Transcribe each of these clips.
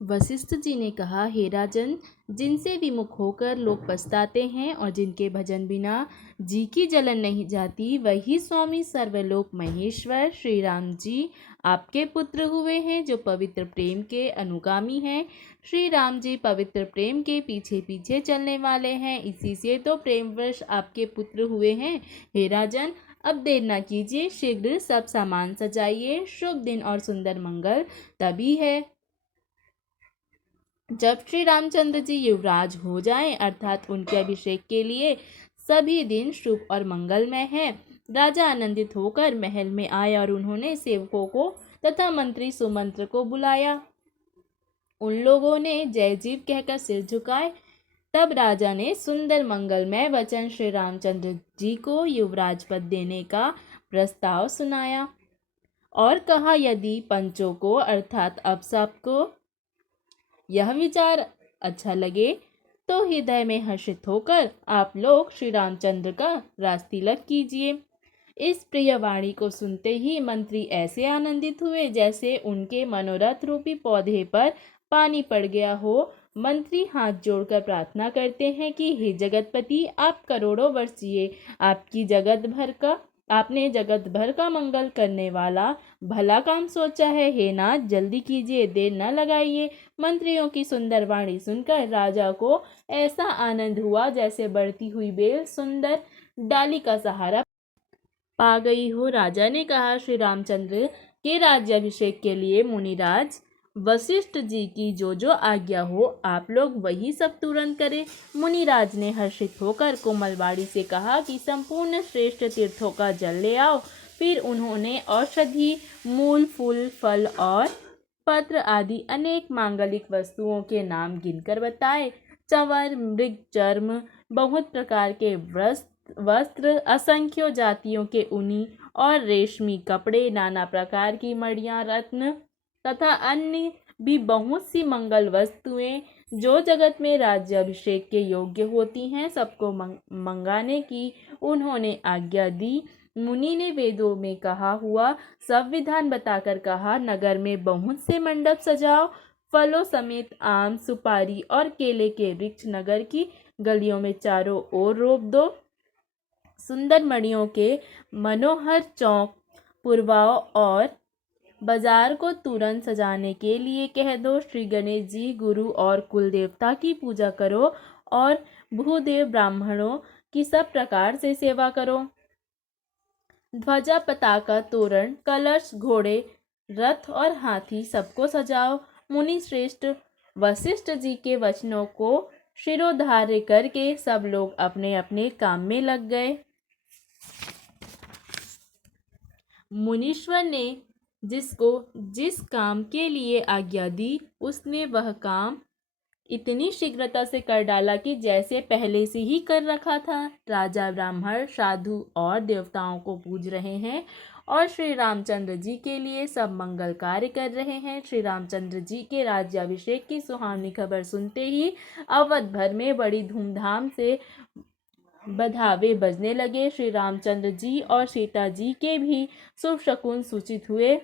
वशिष्ठ जी ने कहा, हे राजन, जिनसे विमुख होकर लोग पछताते हैं और जिनके भजन बिना जी की जलन नहीं जाती, वही स्वामी सर्वलोक महेश्वर श्री राम जी आपके पुत्र हुए हैं, जो पवित्र प्रेम के अनुगामी हैं। श्री राम जी पवित्र प्रेम के पीछे पीछे चलने वाले हैं, इसी से तो प्रेमवश आपके पुत्र हुए हैं। हे राजन, अब देर न कीजिए, शीघ्र सब सामान सजाइए। शुभ दिन और सुंदर मंगल तभी है जब श्री रामचंद्र जी युवराज हो जाएं, अर्थात उनके अभिषेक के लिए सभी दिन शुभ और मंगलमय है। राजा आनंदित होकर महल में आए और उन्होंने सेवकों को तथा मंत्री सुमंत्र को बुलाया। उन लोगों ने जय जीव कहकर सिर झुकाए। तब राजा ने सुंदर मंगलमय वचन श्री रामचंद्र जी को युवराज पद देने का प्रस्ताव सुनाया और कहा, यदि पंचों को अर्थात अब सबको यह विचार अच्छा लगे तो हृदय में हर्षित होकर आप लोग श्री रामचंद्र का राजतिलक कीजिए। इस प्रिय वाणी को सुनते ही मंत्री ऐसे आनंदित हुए जैसे उनके मनोरथ रूपी पौधे पर पानी पड़ गया हो। मंत्री हाथ जोड़कर प्रार्थना करते हैं कि हे जगतपति, आप करोड़ों वर्ष जिए। आपने जगत भर का मंगल करने वाला भला काम सोचा है। हे नाथ, जल्दी कीजिए, देर न लगाइए। मंत्रियों की सुंदर वाणी सुनकर राजा को ऐसा आनंद हुआ जैसे बढ़ती हुई बेल सुंदर डाली का सहारा पा गई हो। राजा ने कहा, श्री रामचंद्र के राज्याभिषेक के लिए मुनिराज वशिष्ठ जी की जो जो आज्ञा हो, आप लोग वही सब तुरंत करें। मुनिराज ने हर्षित होकर कोमलवाड़ी से कहा कि संपूर्ण श्रेष्ठ तीर्थों का जल ले आओ। फिर उन्होंने औषधि, मूल, फूल, फल और पत्र आदि अनेक मांगलिक वस्तुओं के नाम गिनकर बताए। चंवर, मृग चर्म, बहुत प्रकार के वस्त्र, असंख्य जातियों के ऊनी और रेशमी कपड़े, नाना प्रकार की मड़ियां, रत्न तथा अन्य भी बहुत सी मंगल वस्तुएं जो जगत में राज्याभिषेक के योग्य होती हैं, सबको मंगाने की उन्होंने आज्ञा दी। मुनि ने वेदों में कहा हुआ सब विधान बताकर कहा, नगर में बहुत से मंडप सजाओ, फलों समेत आम, सुपारी और केले के वृक्ष नगर की गलियों में चारों ओर रोप दो। सुंदर मणियों के मनोहर चौक पुरवाओ और बाजार को तुरंत सजाने के लिए कह दो। श्री गणेश जी, गुरु और कुल देवता की पूजा करो और भूदेव ब्राह्मणों की सब प्रकार से सेवा करो। ध्वजा, पताका, तोरण, कलश, घोड़े, रथ और हाथी सबको सजाओ। मुनि श्रेष्ठ वशिष्ठ जी के वचनों को शिरोधार्य करके सब लोग अपने अपने काम में लग गए। मुनीश्वर ने जिसको जिस काम के लिए आज्ञा दी, उसने वह काम इतनी शीघ्रता से कर डाला कि जैसे पहले से ही कर रखा था। राजा, ब्राह्मण, साधु और देवताओं को पूज रहे हैं और श्री रामचंद्र जी के लिए सब मंगल कार्य कर रहे हैं। श्री रामचंद्र जी के राज्याभिषेक की सुहावनी खबर सुनते ही अवध भर में बड़ी धूमधाम से बधावे बजने लगे। श्री रामचंद्र जी और सीता जी के भी शुभ शकुन सूचित हुए।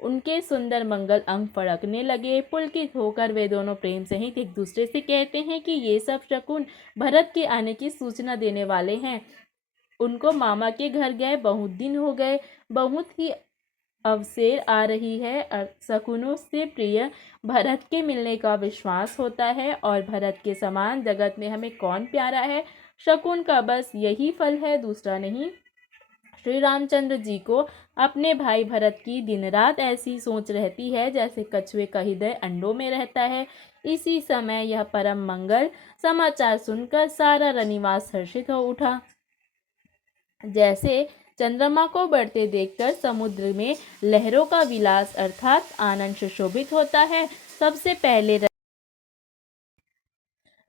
उनके सुंदर मंगल अंग फड़कने लगे। पुलकित होकर वे दोनों प्रेम सहित एक दूसरे से कहते हैं कि ये सब शकुन भरत के आने की सूचना देने वाले हैं। उनको मामा के घर गए बहुत दिन हो गए, बहुत ही अवसेर आ रही है। शकुनों से प्रिय भरत के मिलने का विश्वास होता है और भरत के समान जगत में हमें कौन प्यारा है। शकुन का बस यही फल है, दूसरा नहीं। श्री रामचंद्र जी को अपने भाई भरत की दिन रात ऐसी सोच रहती है जैसे कछुए का हृदय अंडों में रहता है। इसी समय यह परम मंगल समाचार सुनकर सारा रनिवास हर्षित हो उठा। जैसे चंद्रमा को बढ़ते देखकर समुद्र में लहरों का विलास अर्थात आनंद सुशोभित होता है। सबसे पहले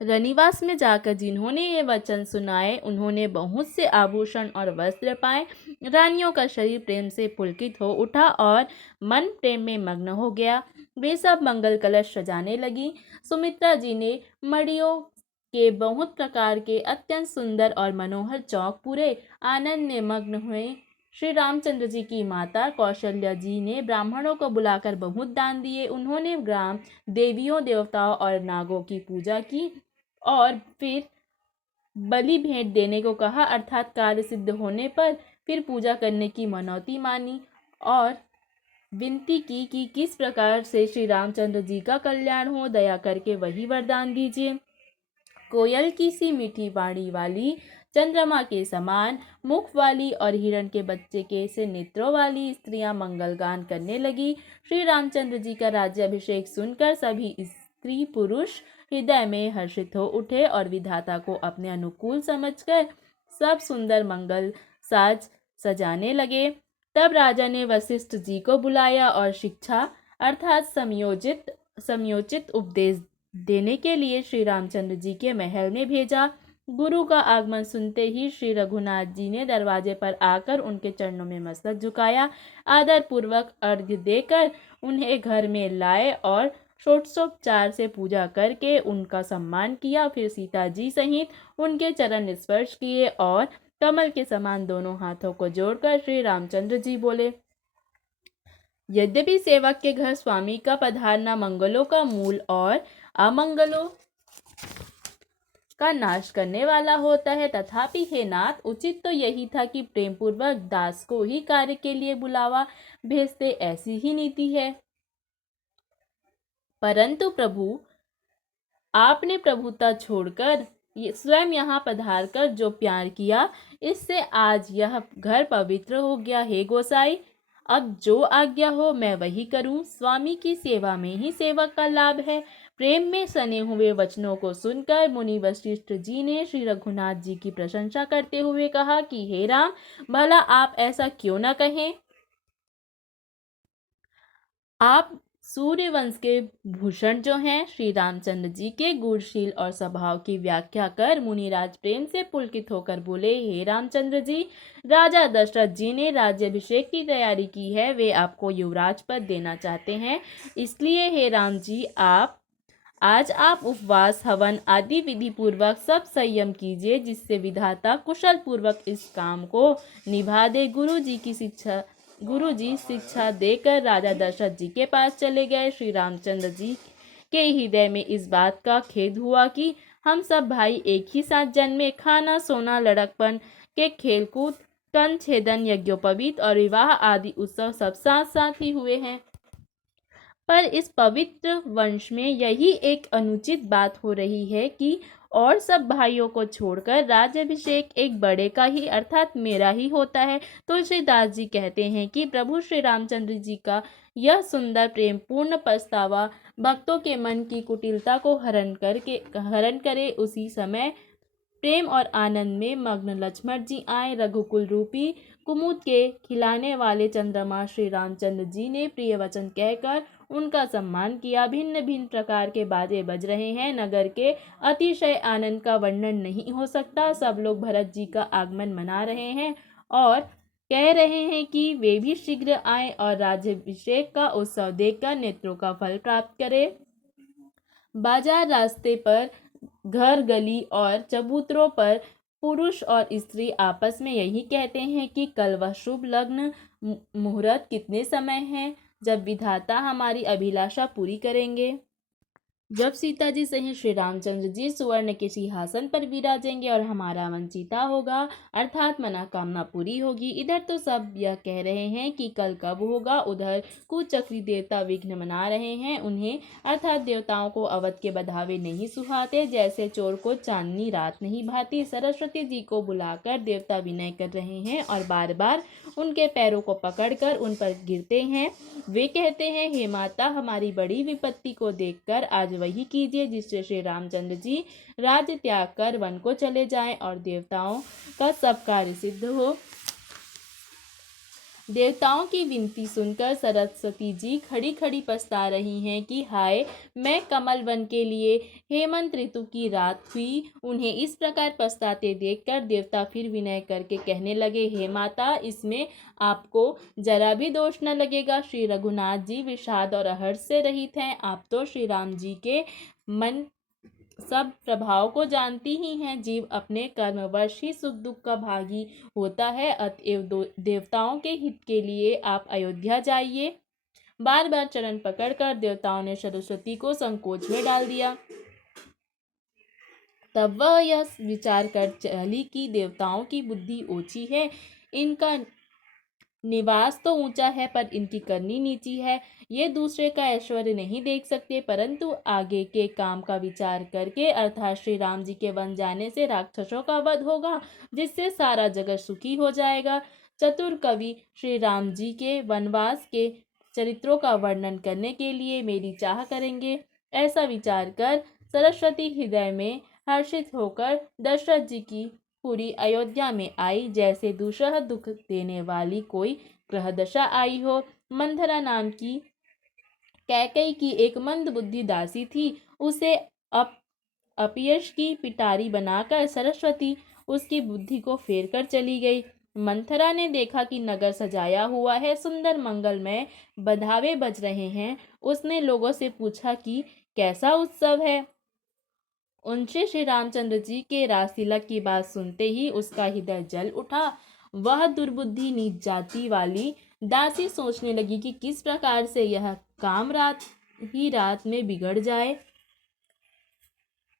रनिवास में जाकर जिन्होंने ये वचन सुनाए, उन्होंने बहुत से आभूषण और वस्त्र पाए। रानियों का शरीर प्रेम से पुलकित हो उठा और मन प्रेम में मग्न हो गया। वे सब मंगल कलश सजाने लगी। सुमित्रा जी ने मड़ियों के बहुत प्रकार के अत्यंत सुंदर और मनोहर चौक पूरे आनंद में मग्न हुए। श्री रामचंद्र जी की माता कौशल्या जी ने ब्राह्मणों को बुलाकर बहुत दान दिए। उन्होंने ग्राम देवियों, देवताओं और नागों की पूजा की और फिर बलि भेंट देने को कहा, अर्थात कार्य सिद्ध होने पर फिर पूजा करने की मनौती मानी और विनती की कि किस प्रकार से श्री रामचंद्र जी का कल्याण हो, दया करके वही वरदान दीजिए। कोयल की सी मीठी वाणी वाली, चंद्रमा के समान मुख वाली और हिरण के बच्चे के से नेत्रों वाली स्त्रियां मंगल गान करने लगी। श्री रामचंद्र जी का राज्याभिषेक सुनकर सभी स्त्री पुरुष हृदय में हर्षित हो उठे और विधाता को अपने अनुकूल समझकर सब सुंदर मंगल साज सजाने लगे। तब राजा ने वशिष्ठ जी को बुलाया और शिक्षा अर्थात समयोचित उपदेश देने के लिए श्री रामचंद्र जी के महल में भेजा। गुरु का आगमन सुनते ही श्री रघुनाथ जी ने दरवाजे पर आकर उनके चरणों में मस्तक झुकाया, आदर पूर्वक अर्घ्य देकर उन्हें घर में लाए और षोडशोपचार से पूजा करके उनका सम्मान किया। फिर सीता जी सहित उनके चरण स्पर्श किए और कमल के समान दोनों हाथों को जोड़कर श्री रामचंद्र जी बोले, यद्यपि सेवक के घर स्वामी का पधारना मंगलों का मूल और अमंगलों का नाश करने वाला होता है, तथापि हे नाथ, उचित तो यही था कि प्रेम पूर्वक दास को ही कार्य के लिए बुलावा भेजते, ऐसी ही नीति है। परंतु प्रभु, आपने प्रभुता छोड़कर स्वयं यहाँ पधार कर जो प्यार किया, इससे आज यह घर पवित्र हो गया। हे गोसाई, अब जो आज्ञा हो मैं वही करूं। स्वामी की सेवा में ही सेवक का लाभ है। प्रेम में सने हुए वचनों को सुनकर मुनि वशिष्ठ जी ने श्री रघुनाथ जी की प्रशंसा करते हुए कहा कि हे राम, भला आप ऐसा क्यों न कहें। आप सूर्यवंश के भूषण जो हैं, श्री रामचंद्र जी के गुणशील और स्वभाव की व्याख्या कर मुनिराज प्रेम से पुलकित होकर बोले, हे रामचंद्र जी, राजा दशरथ जी ने राज्याभिषेक की तैयारी की है। वे आपको युवराज पद देना चाहते हैं। इसलिए हे राम जी, आज आप उपवास, हवन आदि विधि पूर्वक सब संयम कीजिए, जिससे विधाता कुशल पूर्वक इस काम को निभा दे। गुरु जी शिक्षा देकर राजा दशरथ जी के पास चले गए। श्री रामचंद्र जी के हृदय में इस बात का खेद हुआ कि हम सब भाई एक ही साथ जन्मे, खाना, सोना, लड़कपन के खेलकूद, कन छेदन, यज्ञोपवीत और विवाह आदि उत्सव सब साथ साथ ही हुए हैं। पर इस पवित्र वंश में यही एक अनुचित बात हो रही है कि और सब भाइयों को छोड़कर राज्याभिषेक एक बड़े का ही अर्थात मेरा ही होता है। तुलसीदास जी कहते हैं कि प्रभु श्री रामचंद्र जी का यह सुंदर प्रेम पूर्ण पछतावा भक्तों के मन की कुटिलता को हरण करे। उसी समय प्रेम और आनंद में मग्न लक्ष्मण जी आए। रघुकुल रूपी कुमुद के खिलाने वाले चंद्रमा श्री रामचंद्र जी ने प्रिय वचन कहकर उनका सम्मान किया। भिन्न भिन्न प्रकार के बाजे बज रहे हैं। नगर के अतिशय आनंद का वर्णन नहीं हो सकता। सब लोग भरत जी का आगमन मना रहे हैं और कह रहे हैं कि वे भी शीघ्र आए और राज्याभिषेक का उत्सव देखकर नेत्रों का फल प्राप्त करें। बाजार, रास्ते पर, घर, गली और चबूतरों पर पुरुष और स्त्री आपस में यही कहते हैं कि कल वह शुभ लग्न मुहूर्त कितने समय है, जब विधाता हमारी अभिलाषा पूरी करेंगे। जब सीता जी सहित श्री रामचंद्र जी सुवर्ण के सिंहासन पर विराजेंगे और हमारा मन जीता होगा, अर्थात मनोकामना पूरी होगी। इधर तो सब यह कह रहे हैं कि कल कब होगा। उधर कुचक्री देवता विघ्न मना रहे हैं। उन्हें अर्थात देवताओं को अवध के बधावे नहीं सुहाते, जैसे चोर को चांदनी रात नहीं भाती। सरस्वती जी को बुलाकर देवता विनय कर रहे हैं और बार बार उनके पैरों को पकड़कर उन पर गिरते हैं। वे कहते हैं, हे माता, हमारी बड़ी विपत्ति को देखकर आज वही कीजिए जिससे श्री रामचंद्र जी राज्य त्याग कर वन को चले जाएं और देवताओं का सब कार्य सिद्ध हो। देवताओं की विनती सुनकर सरस्वती जी खड़ी खड़ी पछता रही हैं कि हाय, मैं कमल वन के लिए हेमंत ऋतु की रात हुई। उन्हें इस प्रकार पछताते देखकर देवता फिर विनय करके कहने लगे, हे माता, इसमें आपको जरा भी दोष न लगेगा। श्री रघुनाथ जी विषाद और हर्ष से रहित हैं। आप तो श्री राम जी के मन सब प्रभाव को जानती ही हैं। जीव अपने कर्मवश ही सुख दुख का भागी होता है। अतएव देवताओं के हित के लिए आप अयोध्या जाइए। बार बार चरण पकड़कर देवताओं ने सरस्वती को संकोच में डाल दिया। तब वह यह विचार कर चली कि देवताओं की बुद्धि ऊंची है, इनका निवास तो ऊंचा है पर इनकी करनी नीची है। ये दूसरे का ऐश्वर्य नहीं देख सकते, परंतु आगे के काम का विचार करके अर्थात श्री राम जी के वन जाने से राक्षसों का वध होगा, जिससे सारा जगत सुखी हो जाएगा। चतुर कवि श्री राम जी के वनवास के चरित्रों का वर्णन करने के लिए मेरी चाह करेंगे। ऐसा विचार कर सरस्वती हृदय में हर्षित होकर दशरथ जी की पूरी अयोध्या में आई, जैसे दूसरा दुख देने वाली कोई ग्रहदशा आई हो। मंथरा नाम की कैकई की एक मंद बुद्धि दासी थी। उसे अपयश की पिटारी बनाकर सरस्वती उसकी बुद्धि को फेर कर चली गई। मंथरा ने देखा कि नगर सजाया हुआ है, सुंदर मंगलमय बधावे बज रहे हैं। उसने लोगों से पूछा कि कैसा उत्सव है। उनसे श्री रामचंद्र जी के रासतिलक की बात सुनते ही उसका हृदय जल उठा। वह दुर्बुद्धि नीच जाति वाली दासी सोचने लगी कि किस प्रकार से यह काम रात में बिगड़ जाए।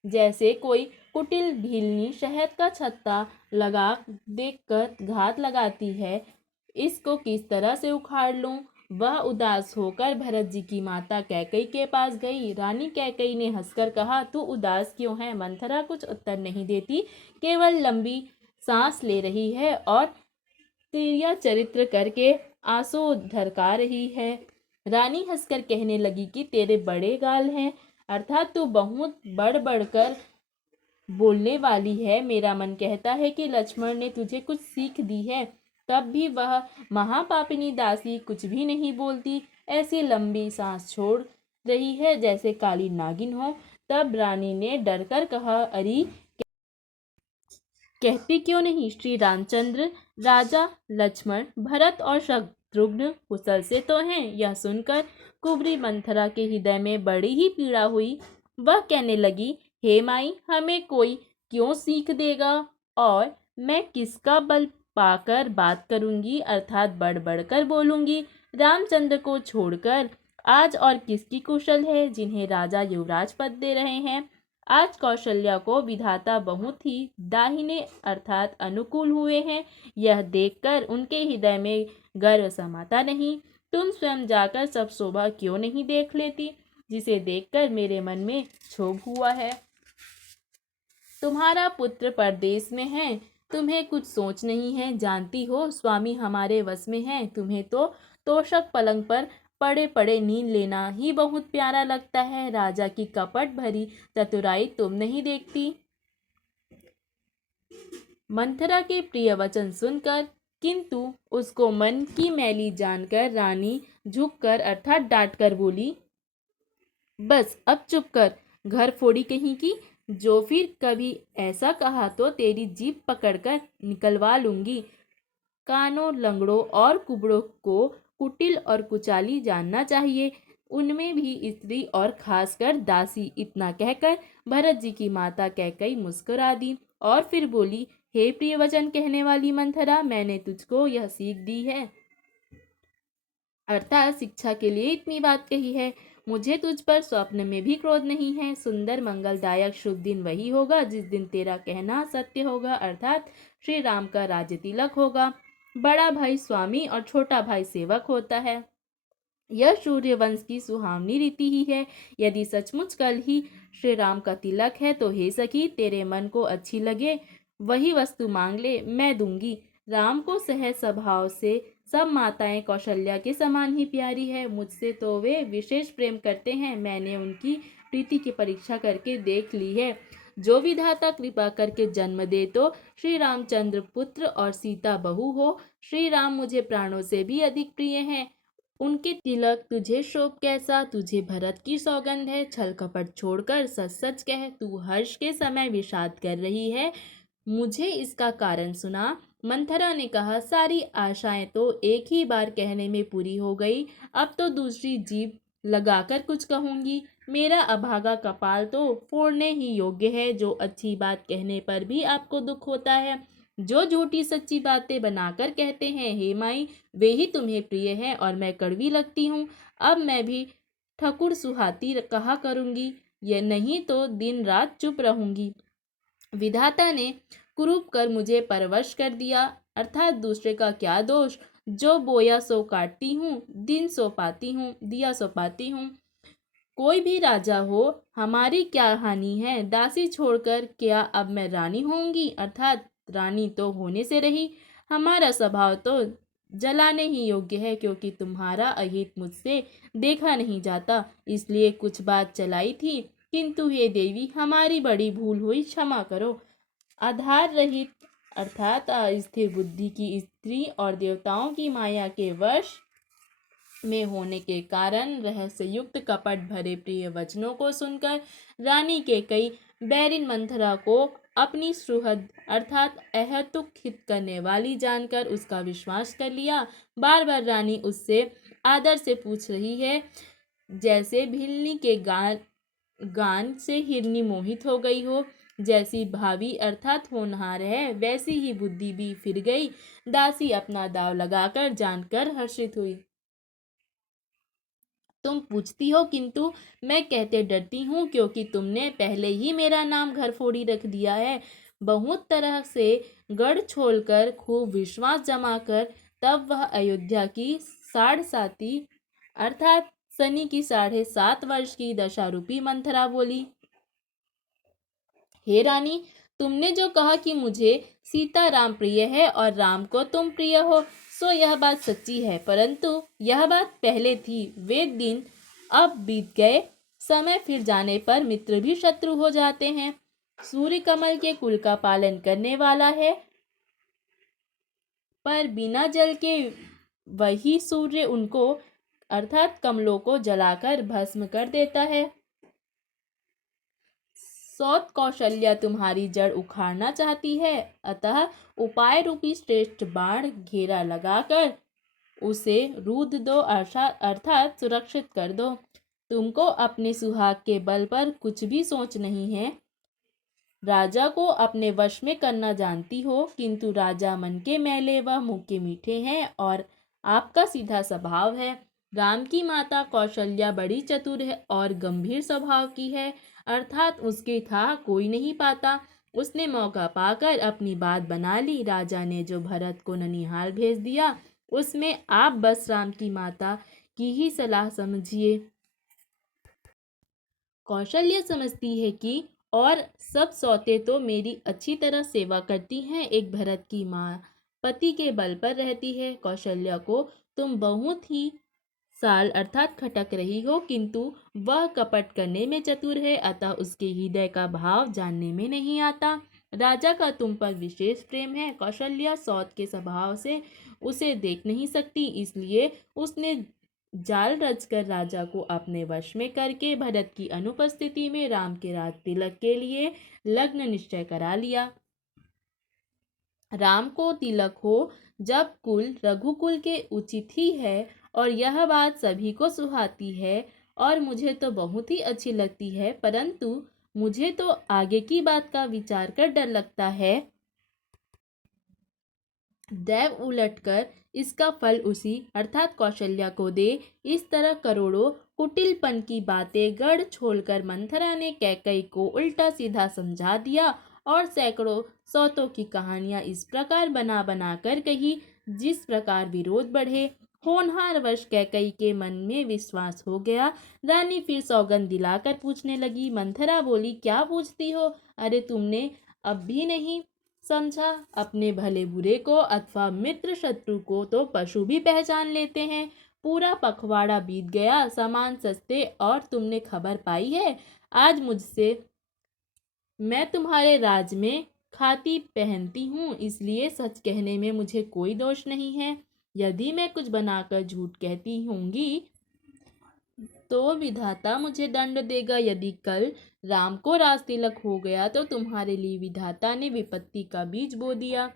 जैसे कोई कुटिल ढीलनी शहद का छत्ता लगा देखकर घात लगाती है, इसको किस तरह से उखाड़ लूं। वह उदास होकर भरत जी की माता कैकई के पास गई। रानी कैकई ने हंसकर कहा, तू उदास क्यों है? मंथरा कुछ उत्तर नहीं देती, केवल लंबी सांस ले रही है और तिर्या चरित्र करके आंसू ढरका रही है। रानी हंसकर कहने लगी कि तेरे बड़े गाल हैं, अर्थात तू बहुत बढ़ बढ़कर बोलने वाली है। मेरा मन कहता है कि लक्ष्मण ने तुझे कुछ सीख दी है, तब भी वह महापापिनी दासी कुछ भी नहीं बोलती, ऐसी लंबी सांस छोड़ रही है जैसे काली नागिन हो। तब रानी ने डरकर कहा, अरे कहती क्यों नहीं? श्री रामचंद्र, राजा लक्ष्मण, भरत और शत्रुघ्न कुशल से तो हैं। यह सुनकर कुबरी मंथरा के हृदय में बड़ी ही पीड़ा हुई। वह कहने लगी, हे माई, हमें कोई क्यों सीख देगा और मैं किसका बल पाकर बात करूंगी, अर्थात बढ़ बढ़कर बोलूंगी। रामचंद्र को छोड़कर आज और किसकी कुशल है जिन्हें राजा युवराज पद दे रहे हैं। आज कौशल्या को विधाता बहुत ही दाहिने अर्थात अनुकूल हुए हैं। यह देखकर उनके हृदय में गर्व समाता नहीं। तुम स्वयं जाकर सब शोभा क्यों नहीं देख लेती, जिसे देखकर मेरे मन में क्षोभ हुआ है। तुम्हारा पुत्र परदेश में है, तुम्हें कुछ सोच नहीं है। जानती हो स्वामी हमारे वश में है। तुम्हें तो तोषक पलंग पर पड़े पड़े नींद लेना ही बहुत प्यारा लगता है। राजा की कपट भरी चतुराई तुम नहीं देखती। मंथरा के प्रिय वचन सुनकर किंतु उसको मन की मैली जानकर रानी झुककर अर्थात डांटकर बोली, बस अब चुप कर, घर फोड़ी कहीं की। जो फिर कभी ऐसा कहा तो तेरी जीभ पकड़कर निकलवा लूंगी। कानों, लंगड़ों और कुबड़ों को कुटिल और कुचाली जानना चाहिए, उनमें भी स्त्री और खासकर दासी। इतना कहकर भरत जी की माता कैकई मुस्कुरा दी और फिर बोली, हे प्रिय वचन कहने वाली मंथरा, मैंने तुझको यह सीख दी है, अर्थात शिक्षा के लिए इतनी बात कही है। मुझे तुझ पर स्वप्न में भी क्रोध नहीं है। सुंदर मंगलदायक शुभ दिन वही होगा जिस दिन तेरा कहना सत्य होगा, अर्थात श्री राम का राज्य तिलक होगा। बड़ा भाई स्वामी और छोटा भाई सेवक होता है, यह सूर्य वंश की सुहावनी रीति ही है। यदि सचमुच कल ही श्री राम का तिलक है तो हे सखी, तेरे मन को अच्छी लगे वही वस्तु मांग ले, मैं दूंगी। राम को सहज स्वभाव से सब माताएं कौशल्या के समान ही प्यारी है। मुझसे तो वे विशेष प्रेम करते हैं। मैंने उनकी प्रीति की परीक्षा करके देख ली है। जो विधाता कृपा करके जन्म दे तो श्री रामचंद्र पुत्र और सीता बहू हो। श्री राम मुझे प्राणों से भी अधिक प्रिय हैं। उनके तिलक तुझे शोभ कैसा? तुझे भरत की सौगंध है। छल कपट छोड़कर सच सच कह, तू हर्ष के समय विषाद कर रही है, मुझे इसका कारण सुना। मंथरा ने कहा, सारी आशाएं तो एक ही बार कहने में पूरी हो गई, अब तो दूसरी जीभ लगाकर कुछ कहूँगी। मेरा अभागा कपाल तो फोड़ने ही योग्य है। जो अच्छी बात कहने पर भी आपको दुख होता है, जो झूठी सच्ची बातें बनाकर कहते हैं हे माई, वे ही तुम्हें प्रिय हैं और मैं कड़वी लगती हूँ। अब मैं भी ठकुर सुहाती कहा करूँगी, ये नहीं तो दिन रात चुप रहूँगी। विधाता ने कुरूप कर मुझे परवश कर दिया, अर्थात दूसरे का क्या दोष। जो बोया सो काटती हूँ, दिन सो पाती हूँ, दिया सो पाती हूँ। कोई भी राजा हो, हमारी क्या हानि है। दासी छोड़कर क्या अब मैं रानी होंगी, अर्थात रानी तो होने से रही। हमारा स्वभाव तो जलाने ही योग्य है, क्योंकि तुम्हारा अहित मुझसे देखा नहीं जाता, इसलिए कुछ बात चलाई थी। किंतु हे देवी, हमारी बड़ी भूल हुई, क्षमा करो। आधार रहित अर्थात अस्थिर बुद्धि की स्त्री और देवताओं की माया के वश में होने के कारण रहस्य युक्त कपट भरे प्रिय वचनों को सुनकर रानी के कई बैरिन मंथरा को अपनी सुहृद अर्थात अहेतुक हित करने वाली जानकर उसका विश्वास कर लिया। बार बार रानी उससे आदर से पूछ रही है, जैसे भिल्ली के गान से हिरनी मोहित हो गई हो। जैसी भावी अर्थात होनहार है, वैसी ही बुद्धि भी फिर गई। दासी अपना दाव लगाकर जानकर हर्षित हुई। तुम पूछती हो, किंतु मैं कहते डरती हूँ, क्योंकि तुमने पहले ही मेरा नाम घर फोड़ी रख दिया है। बहुत तरह से गढ़ छोड़कर खूब विश्वास जमाकर तब वह अयोध्या की 7.5 अर्थात सनी की 7.5 वर्ष की दशा रूपी मंथरा बोली, हे रानी, तुमने जो कहा कि मुझे सीता राम प्रिय है और राम को तुम प्रिय हो, सो यह बात सच्ची है, परंतु यह बात पहले थी। वे दिन अब बीत गए। समय फिर जाने पर मित्र भी शत्रु हो जाते हैं। सूर्य कमल के कुल का पालन करने वाला है, पर बिना जल के वही सूर्य उनको अर्थात कमलों को जलाकर भस्म कर देता है। सौत कौशल्या तुम्हारी जड़ उखाड़ना चाहती है, अतः उपाय रूपी श्रेष्ठ बाण घेरा लगाकर उसे रूध दो, अर्थात सुरक्षित कर दो। तुमको अपने सुहाग के बल पर कुछ भी सोच नहीं है। राजा को अपने वश में करना जानती हो, किंतु राजा मन के मैले व मुंह के मीठे हैं और आपका सीधा स्वभाव है। राम की माता कौशल्या बड़ी चतुर है और गंभीर स्वभाव की है, अर्थात उसके था कोई नहीं पाता। उसने मौका पाकर अपनी बात बना ली। राजा ने जो भरत को ननिहाल भेज दिया, उसमें आप बस राम की माता की ही सलाह समझिए। कौशल्य समझती है कि और सब सौते तो मेरी अच्छी तरह सेवा करती हैं। एक भरत की माँ पति के बल पर रहती है। कौशल्या को तुम बहुत ही साल अर्थात खटक रही हो, किंतु वह कपट करने में चतुर है, अतः उसके हृदय का भाव जानने में नहीं आता। राजा का तुम पर विशेष प्रेम है। कौशल्या सौत के स्वभाव से उसे देख नहीं सकती, इसलिए उसने जाल रचकर राजा को अपने वश में करके भरत की अनुपस्थिति में राम के राज तिलक के लिए लग्न निश्चय करा लिया। राम को तिलक हो जब कुल रघुकुल के उचित ही है, और यह बात सभी को सुहाती है और मुझे तो बहुत ही अच्छी लगती है, परंतु मुझे तो आगे की बात का विचार कर डर लगता है। दैव उलटकर इसका फल उसी अर्थात कौशल्या को दे। इस तरह करोड़ों कुटिलपन की बातें गढ़ छोड़कर मंथरा ने कैकई को उल्टा सीधा समझा दिया और सैकड़ों सौतों की कहानियां इस प्रकार बना बना कर कही, जिस प्रकार विरोध बढ़े। होनहार वश कैकई के मन में विश्वास हो गया। रानी फिर सौगंध दिलाकर पूछने लगी। मंथरा बोली, क्या पूछती हो? अरे तुमने अब भी नहीं समझा? अपने भले बुरे को अथवा मित्र शत्रु को तो पशु भी पहचान लेते हैं। पूरा पखवाड़ा बीत गया, सामान सस्ते, और तुमने खबर पाई है आज मुझसे? मैं तुम्हारे राज में खाती पहनती हूँ, इसलिए सच कहने में मुझे कोई दोष नहीं है। यदि मैं कुछ बनाकर झूठ कहती होंगी तो विधाता मुझे दंड देगा। यदि कल राम को राज तिलक हो गया तो तुम्हारे लिए विधाता ने विपत्ति का बीज बो दिया।